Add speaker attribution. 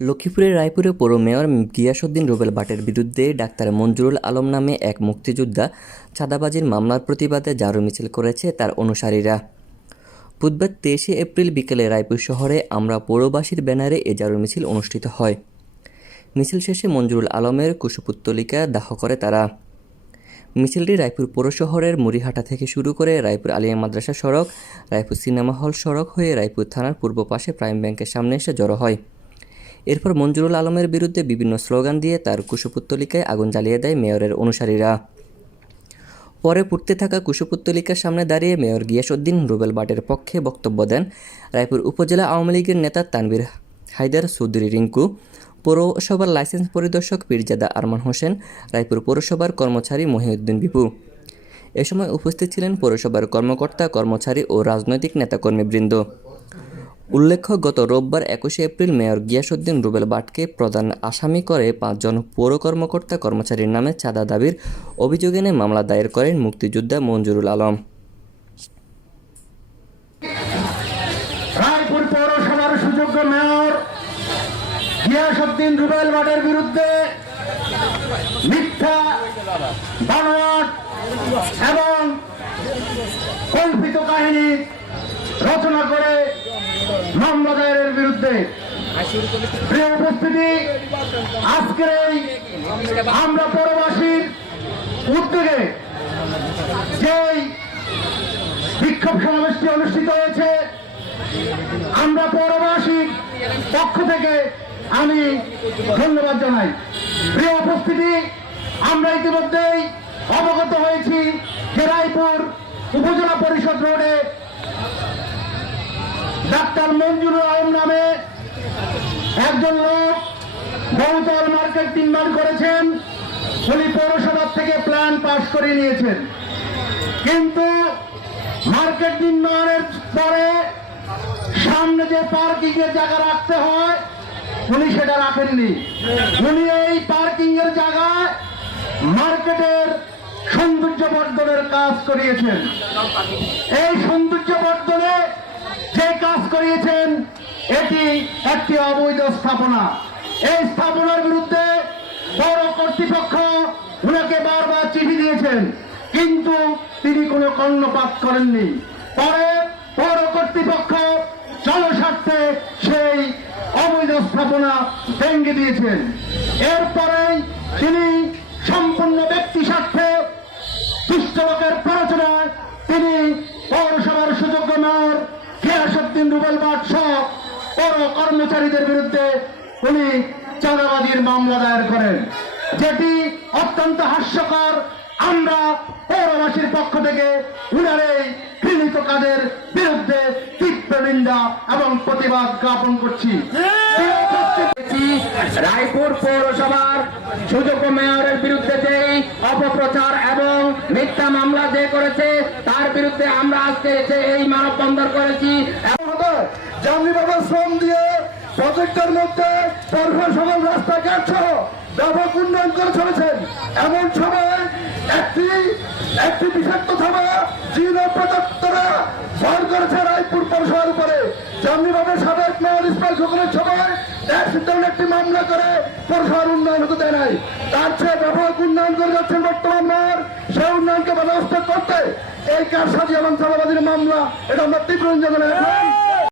Speaker 1: লক্ষ্মীপুরের রায়পুরে পৌর মেয়র গিয়াসউদ্দিন রুবেল বাটের বিরুদ্ধে ডাক্তার মঞ্জুরুল আলম নামে এক মুক্তিযোদ্ধা চাঁদাবাজির মামলার প্রতিবাদে ঝাড়ু মিছিল করেছে তার অনুসারীরা। বুধবার তেইশে এপ্রিল বিকেলে রায়পুর শহরে আমরা পৌরবাসীর ব্যানারে এ ঝাড়ু মিছিল অনুষ্ঠিত হয়। মিছিল শেষে মঞ্জুরুল আলমের কুশপুত্তলিকা দাহ করে তারা। মিছিলটি রায়পুর পৌর শহরের মুড়িহাটা থেকে শুরু করে রায়পুর আলিয়া মাদ্রাসা সড়ক, রায়পুর সিনেমা হল সড়ক হয়ে রায়পুর থানার পূর্ব পাশে প্রাইম ব্যাংকের সামনে এসে জড়ো হয়। এরপর মঞ্জুরুল আলমের বিরুদ্ধে বিভিন্ন স্লোগান দিয়ে তার কুশপুত্তলিকায় আগুন জ্বালিয়ে দেয় মেয়রের অনুসারীরা। পরে পুড়তে থাকা কুশপুত্তলিকার সামনে দাঁড়িয়ে মেয়র গিয়াসউদ্দিন রুবেল বাটের পক্ষে বক্তব্য দেন রায়পুর উপজেলা আওয়ামী লীগের নেতা তানবীর হায়দার চৌধুরী রিঙ্কু। পৌরসভার লাইসেন্স পরিদর্শক পীরজাদা আরমান হোসেন, রায়পুর পৌরসভার কর্মচারী মহিউদ্দিন বিপু। এ সময় উপস্থিত ছিলেন পৌরসভার কর্মকর্তা, কর্মচারী ও রাজনৈতিক নেতাকর্মীবৃন্দ। উল্লেখ্য, গত রোববার একুশে এপ্রিল মেয়র গিয়াসউদ্দিন রুবেল বাটকে প্রধান আসামি করে পাঁচজন পৌর কর্মকর্তা কর্মচারীর নামে চাঁদা দাবির অভিযোগ এনে মামলা দায়ের করেন মুক্তিযোদ্ধা মঞ্জুরুল আলম।
Speaker 2: রায়পুর পৌরসভার সুযোগ্য মেয়র গিয়াসউদ্দিন রুবেল বাটের বিরুদ্ধে মিথ্যা, বানোয়াট এবং কল্পিত কাহিনী রচনা করে মামলা দায়েরের বিরুদ্ধে উপস্থিতি আজকের এই আমরা পৌরবাসীর উদ্যোগে যেই বিক্ষোভ সমাবেশটি অনুষ্ঠিত হয়েছে, আমরা পৌরবাসীর পক্ষ থেকে আমি ধন্যবাদ জানাই। প্রিয় উপস্থিতি আমরা ইতিমধ্যেই অবগত হয়েছি যে রায়পুর উপজেলা পরিষদ রোডে ডাক্তার মঞ্জুরুল আলম নামে একজন লোক বহুতল মার্কেট নির্মাণ করেছেন। উনি পৌরসভা থেকে প্ল্যান পাশ করে নিয়েছেন। কিন্তু মার্কেট নির্মাণের পরে সামনে যে পার্কিং এর জায়গা রাখতে হয়, উনি সেটা রাখেননি। উনি এই পার্কিং এর জায়গায় মার্কেটের সৌন্দর্য বর্ধনের কাজ করিয়েছেন। এই সৌন্দর্য করিয়েছেন এটি একটি অবৈধ স্থাপনা। এই স্থাপনার বিরুদ্ধে পৌর কর্তৃপক্ষ উনাকে বারবার চিঠি দিয়েছেন, কিন্তু তিনি কোনো কর্ণপাত করেননি। পরে পৌর কর্তৃপক্ষ জনস্বার্থে সেই অবৈধ স্থাপনা ভেঙে দিয়েছেন। এরপরেই তিনি সম্পূর্ণ ব্যক্তি স্বার্থে দুষ্ট লোকের প্ররোচনায় তিনি রুবেল বাট সহ পৌর কর্মচারীদের বিরুদ্ধে উনি চাঁদাবাজির মামলা দায়ের করেন, যেটি অত্যন্ত হাস্যকর। আমরা পৌরবাসীর পক্ষ থেকে উনার এই ঘৃণিত কাজের বিরুদ্ধে তীব্র নিন্দা এবং প্রতিবাদ জ্ঞাপন করছি।
Speaker 3: রায়পুর পৌরসভার সুযোগ্য মেয়রের বিরুদ্ধে যেই অপপ্রচার এবং মিথ্যা মামলা যে করেছে, তার বিরুদ্ধে আমরা আজকে এই মানববন্ধন করেছি।
Speaker 2: হবে জামনি বাবা শ্রম দিয়ে প্রজেক্টের মধ্যে পৌরসভা সকল রাস্তাঘাট সহ ব্যাপক উন্নয়ন করে চলেছেন। এমন সময় একটি একটি বিষাক্ত থামা চীন প্রদত্তরা ভর করেছে রায়পুর পৌরসভার উপরে। জামনি বাবা সাবেক মেয়র ইসমাইল খোকনের সময় এক সিদ্ধান্ত একটি মামলা করে পৌরসভার উন্নয়ন হতে দেয় নাই। তার চেয়ে ব্যাপক উন্নয়ন করে যাচ্ছেন বর্তমান মেয়র। সেই উন্নয়নকে বাধাগ্রস্ত করতে এই কারসাজি এবং চালাবাজির মামলা, এটা আমরা তীব্র জানাই।